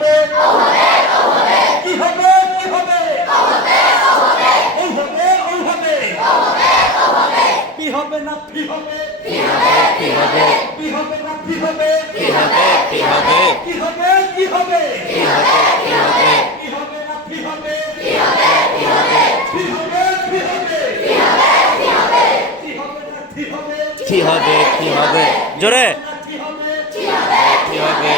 হবে কি হবে কি হবে এই হবে ওই হবে কি হবে না কি হবে কি হবে কি হবে না কি হবে কি হবে কি হবে কি হবে কি হবে কি হবে কি হবে কি হবে না কি হবে কি হবে কি হবে কি হবে কি হবে কি হবে কি হবে কি হবে না কি হবে কি হবে কি হবে জোরে কি হবে কি হবে কি হবে